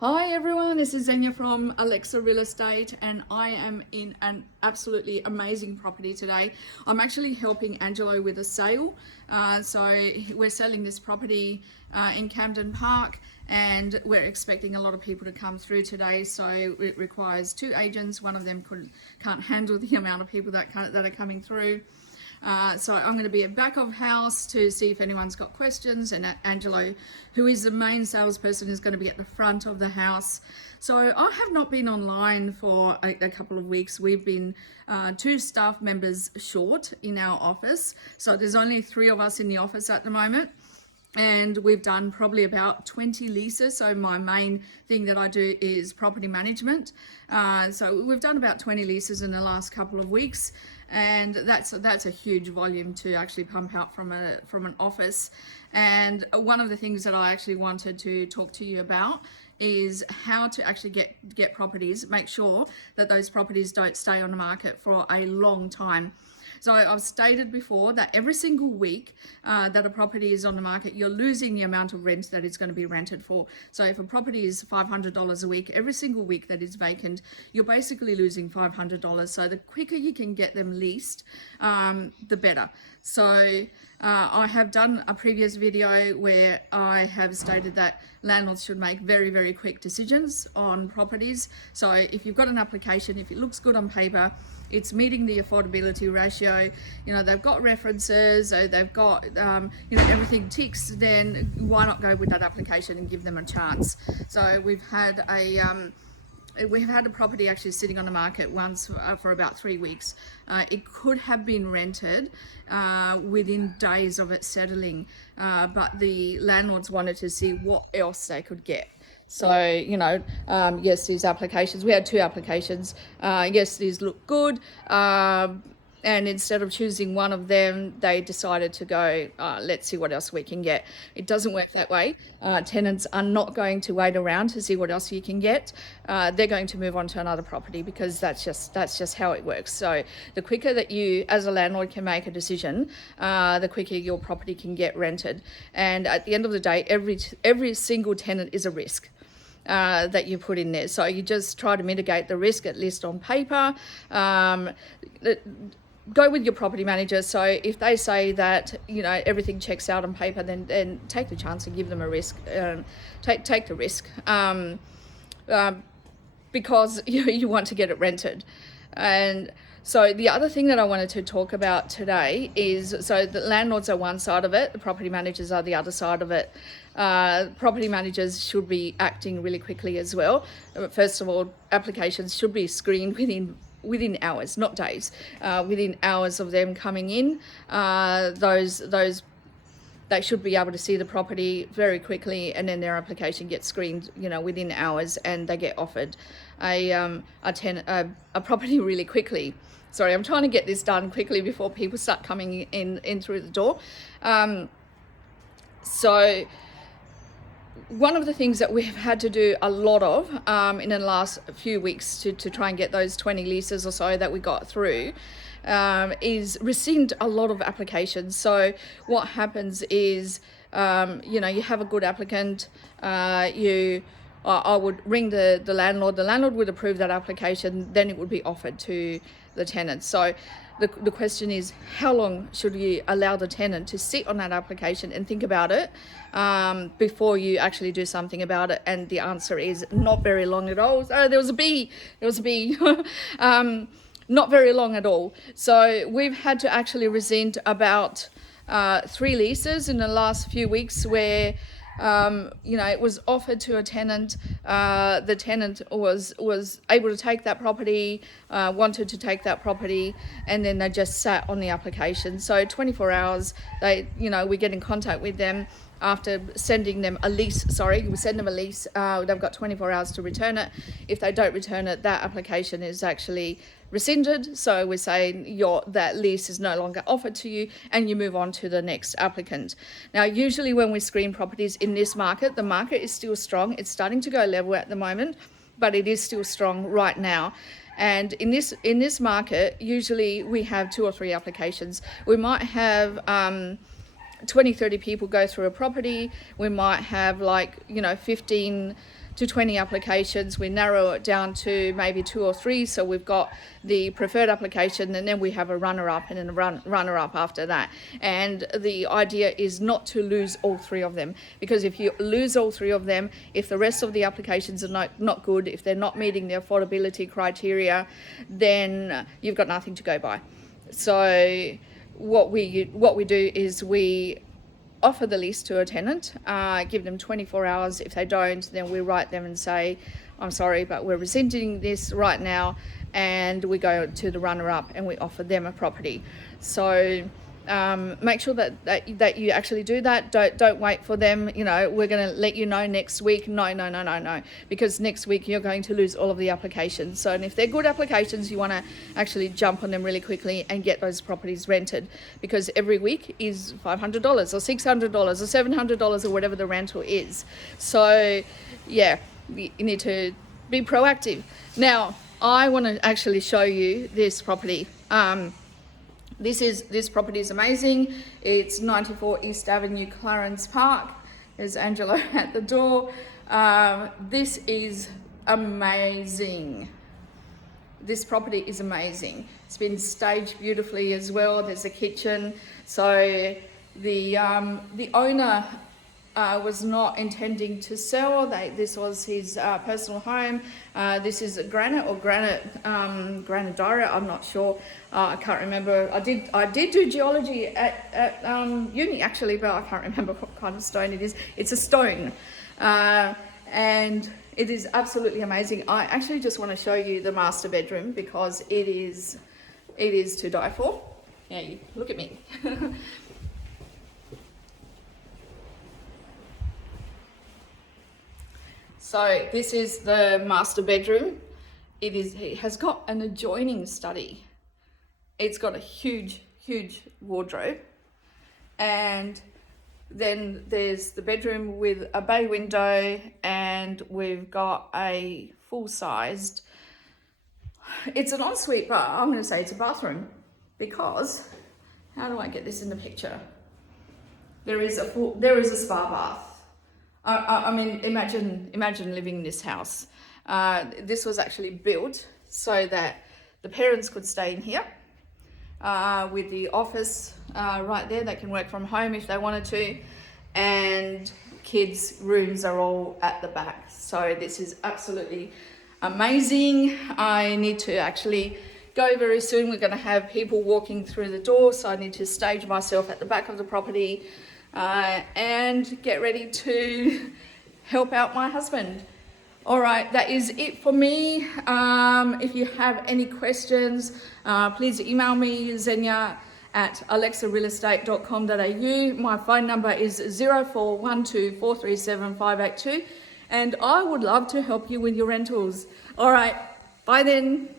Hi everyone, this is Zenya from Alexa Real Estate and I am in an absolutely amazing property today. I'm actually helping Angelo with a sale. So we're selling this property in Camden Park and we're expecting a lot of people to come through today. So it requires 2 agents. One of them can't handle the amount of people that are coming through. So I'm going to be at back of house to see if anyone's got questions, and Angelo, who is the main salesperson, is going to be at the front of the house. So I have not been online for a couple of weeks. We've been 2 staff members short in our office, so there's only 3 of us in the office at the moment. And we've done probably about 20 leases. So my main thing that I do is property management. So we've done about 20 leases in the last couple of weeks, and that's a huge volume to actually pump out from an office. And one of the things that I actually wanted to talk to you about is how to actually get properties, make sure that those properties don't stay on the market for a long time. So I've stated before that every single week that a property is on the market, you're losing the amount of rent that it's going to be rented for. So if a property is $500 a week, every single week that is vacant, you're basically losing $500. So the quicker you can get them leased, the better. So I have done a previous video where I have stated that landlords should make very, very quick decisions on properties. So if you've got an application, if it looks good on paper, it's meeting the affordability ratio, they've got references, so they've got, everything ticks, then why not go with that application and give them a chance? So we've had a property actually sitting on the market once for about 3 weeks. It could have been rented within days of it settling, but the landlords wanted to see what else they could get. So, yes, these applications, we had 2 applications. Yes, these look good. And instead of choosing one of them, they decided to go, let's see what else we can get. It doesn't work that way. Tenants are not going to wait around to see what else you can get. They're going to move on to another property because that's just how it works. So the quicker that you, as a landlord, can make a decision, the quicker your property can get rented. And at the end of the day, every single tenant is a risk that you put in there. So you just try to mitigate the risk, at least on paper. Go with your property manager. So if they say that everything checks out on paper, then take the chance and give them a risk. Take the risk because you want to get it rented. And so the other thing that I wanted to talk about today is, so the landlords are one side of it, the property managers are the other side of it. Property managers should be acting really quickly as well. First of all, applications should be screened within hours, not days. Within hours of them coming in, they should be able to see the property very quickly, and then their application gets screened, within hours, and they get offered a property really quickly. Sorry, I'm trying to get this done quickly before people start coming in through the door. So one of the things that we've had to do a lot of in the last few weeks to try and get those 20 leases or so that we got through is rescind a lot of applications. So what happens is, you have a good applicant, I would ring the landlord. The landlord would approve that application, then it would be offered to the tenant. So the question is, how long should you allow the tenant to sit on that application and think about it before you actually do something about it? And the answer is not very long at all. Oh, there was a bee. Not very long at all. So we've had to actually rescind about 3 leases in the last few weeks where it was offered to a tenant. The tenant was able to take that property, wanted to take that property, and then they just sat on the application. So 24 hours, we get in contact with them after sending them a lease. We send them a lease. They've got 24 hours to return it. If they don't return it, that application is actually rescinded. So we're saying that lease is no longer offered to you, and you move on to the next applicant. Now, usually when we screen properties in this market, the market is still strong. It's starting to go level at the moment, but it is still strong right now. And in this market, usually we have 2 or 3 applications. We might have 20, 30 people go through a property. We might have 15 to 20 applications. We narrow it down to maybe 2 or 3. So we've got the preferred application, and then we have a runner-up and then a runner-up after that. And the idea is not to lose all 3 of them, because if you lose all 3 of them, if the rest of the applications are not good, if they're not meeting the affordability criteria, then you've got nothing to go by. So what we do is we offer the lease to a tenant, give them 24 hours. If they don't, then we write them and say, I'm sorry, but we're rescinding this right now, and we go to the runner-up and we offer them a property. So make sure that you actually do that. Don't wait for them, we're going to let you know next week. No, because next week you're going to lose all of the applications. So, and if they're good applications, you want to actually jump on them really quickly and get those properties rented, because every week is $500 or $600 or $700 or whatever the rental is. So yeah, you need to be proactive. Now I want to actually show you this property. This property is amazing. It's 94 East Avenue, Clarence Park. There's Angelo at the door. This is amazing. This property is amazing. It's been staged beautifully as well. There's a kitchen. So the owner was not intending to sell. This was his personal home. This is a granite granodiorite. I'm not sure. I can't remember. I did do geology at uni actually, but I can't remember what kind of stone it is. It's a stone, and it is absolutely amazing. I actually just want to show you the master bedroom, because it is to die for. Yeah, you look at me. So this is the master bedroom. It has got an adjoining study. It's got a huge wardrobe. And then there's the bedroom with a bay window, and we've got a full-sized, it's an ensuite, but I'm going to say it's a bathroom, because, how do I get this in the picture? There is a spa bath. I mean, imagine living in this house. This was actually built so that the parents could stay in here with the office right there. They can work from home if they wanted to, and kids' rooms are all at the back. So this is absolutely amazing. I need to actually go very soon. We're going to have people walking through the door, so I need to stage myself at the back of the property and get ready to help out my husband. All right, that is it for me. If you have any questions, please email me, xenia@alexarealestate.com.au. My phone number is 0412437582, and I would love to help you with your rentals. All right, bye then.